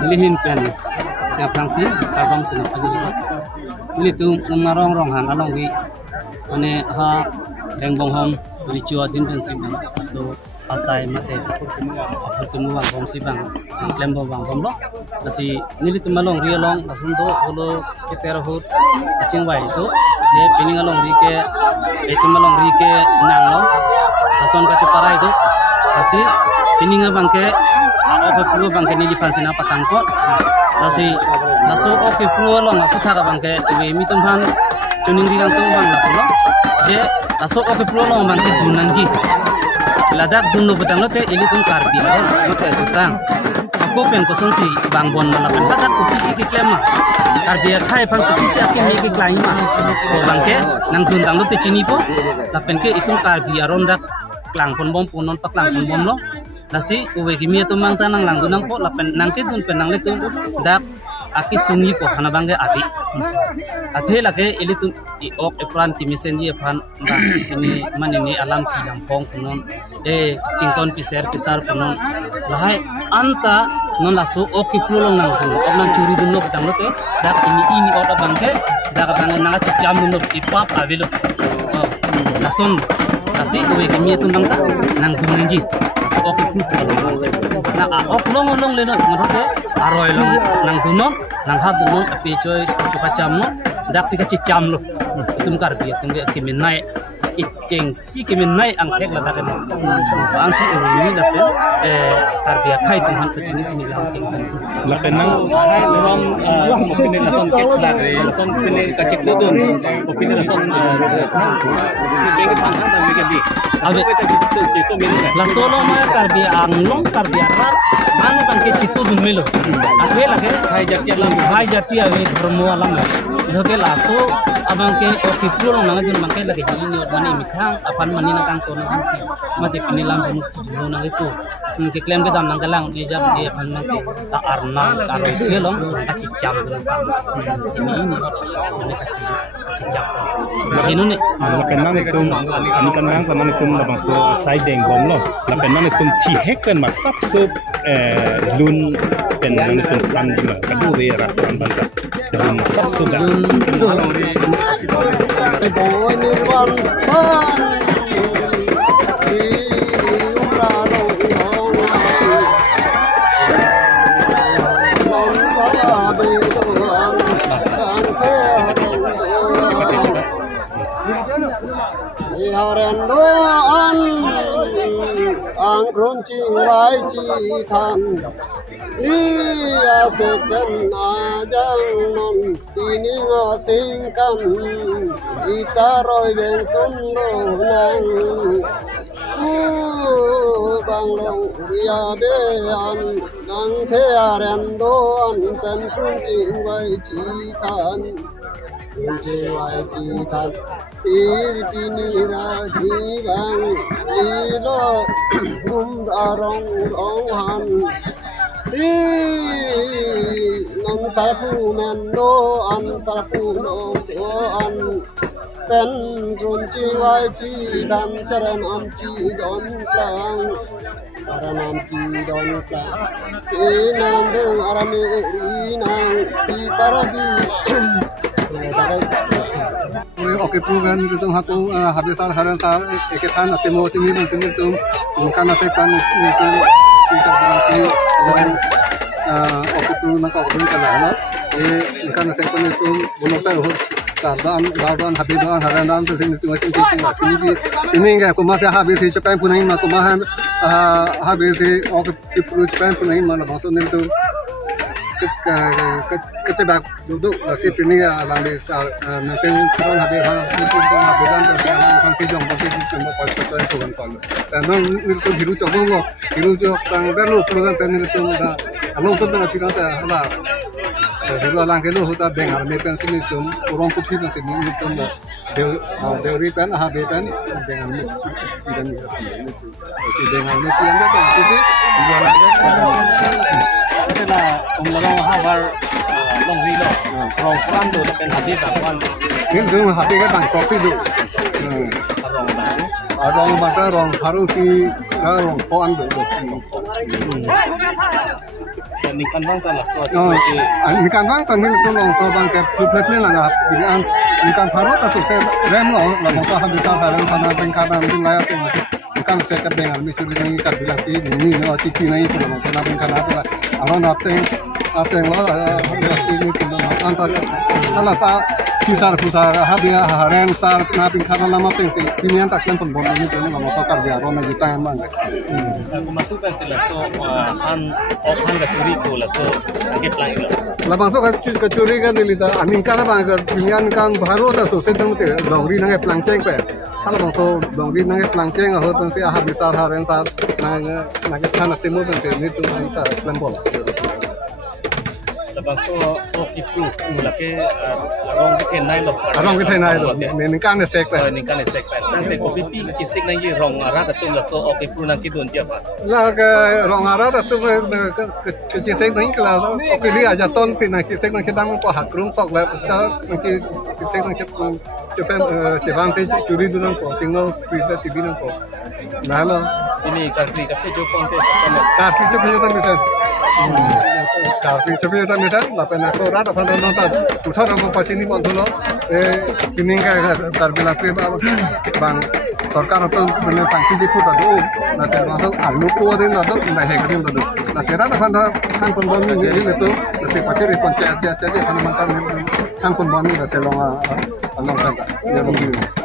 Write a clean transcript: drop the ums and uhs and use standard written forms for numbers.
nilihin pen ya pangsi karbam sini aja ini tuh ngarong rong han along wi ane ha rengbong hom ritual din dan sibang so asai mate apur kemuang bom sibang klembo bang bom lo kasi nili tuh malong rialong asun do holo ketera hut acing wai itu de pining along ri ke itu malong ri ke nang lo ason ka chupara itu kasi pining bang ke oke puluh bang ke nili pansin apa tangkot kasi naso oke puluh lo ngapu thaka bang ke we mitumhan tuning ri kang bang la pulo je naso oke puluh lo bang ke dunanji ladak dunu betang lote ini tung karbi aro lote tutang aku pen koson si bang bon malapan hadak kupisi ki klema karbi khai pan kupisi akin mi ki klai ma ko bangke nang tuntang lote cini po lapen ke itung karbi aro ndak klang pon bom punon paklang pon bom lo nasi uwe ki mi to mang tanang lang dunang po lapen nang ke dun penang letung dak aki sungi po hana bangge ati athe lake ili tum I ok epran ki mesenji epran ini man ini alam ki lampong punon cingkon pisar punon lahai anta non lasu ok pulong nang puno ok nang curi dunno petang lote dak ini ok bangke dak bangge nang cicam dunno ipap avelo lason nasi uwe ki mi tum bangta nang dunanji lasu ok pulong na ok long leno ngarote aroy long nang dunno nang hat dunno api coy cukacam no dak si kacicam lo itum karbi tumge kiminai iceng si kiminai ang tek la takene ang si ini dapen karbi khai tum han kacini sini lang king la kenang hai rom opini lason kech la lason opini kacik dudun opini lason lagi pangkan dan lagi bi abe itu milik la solo ma karbi ang long karbi arat manu pan ke citu dun melo ate lage hai jati ave dharmo alam loke laso abang ke oki pulo nang jun mangke lagi ini mani mithang apan mani na kang kono hanti mate pinilam bunu juno nang itu ke klem ke dam nang galang dia jab dia apan masi ta arna aro kelong ta cicam sini ini ne ka cicam sahinu ne lapenang itum ani kanang kanan itum na bangso side deng bom lo lapenang itum chi hek pen ma sap sup lun pen nang itum kan dima kadu re ra kan banta sap sup boy ni wan san di umra long sa be doang kan se haren do an ang kron ching wai chi than Ia seken ajang non pining asingkan itaroy yang sundo nang banglong ria bean nang tearen doan pen kunjing wai citan kunjing wai citan sir pinira hibang lilo umrarong rohan si non sarpu mendo an sarpu no an pen kunci wai ci dan charan am ci don tang si nam deng arame ri nang di karabi oke program itu hatu habis saran eketan atemo timi timi tum kana sekan itu kita berarti oke program ka okun kala kana sekan itu bonota ho sardan habidan haran tu timi enggak ko masih habis cepen punai ma ko mah habis oke program cepen punai ma maksud itu kecebak duduk si pining alang di nanti kalau habis habidan terjalan fungsi jong fungsi cuma pasal itu kan kalau dan itu biru cokong biru cok tanggal lu program tadi itu dah alung tu benar tidak ada biru alang kelu huta bengar mepen sini itu orang putih nanti ini itu dewi pen habis pen bengar tidak si bengar itu yang ada jadi dua lagi na umlalong habar long rilo rong kran do pen hadi ba kwan itu hati ke bang kopi tu arong mata rong haru si rong koan tu ni kan bang tan lah so ni kan bang tan ni tu long so bang ke plat ni lah nak bilian ni kan paro ta su se rem lo la mo ta habis ta ran tan ben ka dan bin la ya ni kan se ka ben mi su ni ka bilang ti ni no ti ti nai tu lo ta ben ka na tu la aron ateng lo ni tu antar ala sa pusar habia haren sar na bin ka la ma teng si pinian tak kan pon bon ni tu ni mo so kar dia ron na kita bang kumatukan sila so an okan ka curi ko la so angket lang ilo labang so ka curi kan dilita aning ka bang ka pinian kan baro ta so sen tang te dongri nang e planceng pe hala bang so dongri nang e planceng ho tan si aha bisar haren sar na ke thana temu tan te ni tu anta plan bola labang so kipru la ke rong ke nai lo arong ke nai lo ni kan ne sek pe ni kan sek pe tan pe kopi ti chi sik nang ye rong ara ka tum la so kipru nang ki don dia pa la ke rong ara ta tu ke chi sek nang ke la ke li aja ton si nang chi sek nang sedang ko hakrung sok la sta nang chi sek nang che pe che van te curi du nang ko tingno pri la ti bi nang ko na lo ini kaki ka pe jo kon te ka ki chu pe tan bisa Tapi coba udah misal, lapan aku rata pada nonton, pusat aku pas ini pun dulu, pining kayak terbilang bang, सरकार तो मैंने सांकी जी फुट दो ना से ना तो आलू को दे ना तो ना है कहीं दो ना से रात खान खान पन बन में ले तो से पचरी पंचायत चाचा जी खान मंता खान पन बन में ते लोंगा लोंगा ये लोग